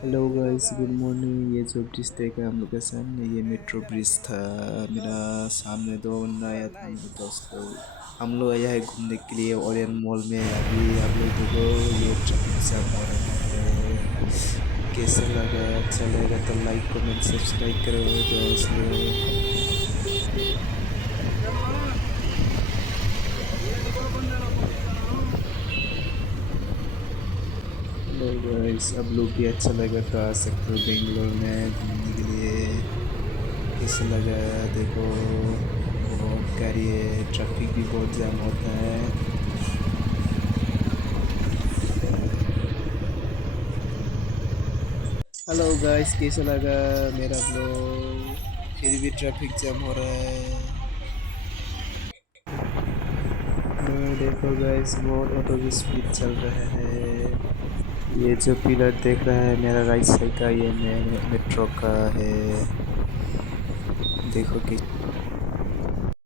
Hello guys, good morning. ये जो bridge देखा हम लोग के सामने, ये मेट्रो ब्रिज था। मेरा सामने दो बंदा आया था, मेरे दोस्त लोग। हम लोग आया है घूमने के लिए ओरियन मॉल में। अभी आप लोग देखो, ये ट्रैफिक जाम हो रहा है। कैसे लगा? अच्छा लगा तो लाइक कमेंट सब्सक्राइब करो दोस्त लोग। हेलो गाइस, अब लोग भी अच्छा लगा तो आ सकते हो बेंगलोर में घूमने के लिए। कैसे लगा? देखो, बहुत गाड़ी है, ट्रैफिक भी बहुत जाम होता है। हेलो गाइस, कैसे लगा मेरा ब्लॉग? फिर भी ट्रैफिक जाम हो रहा है। देखो गाइस, बहुत ऑटो की स्पीड चल रहा है। ये जो पिलर देख रहा है मेरा राइट साइड का, ये मेट्रो का है। देखो कि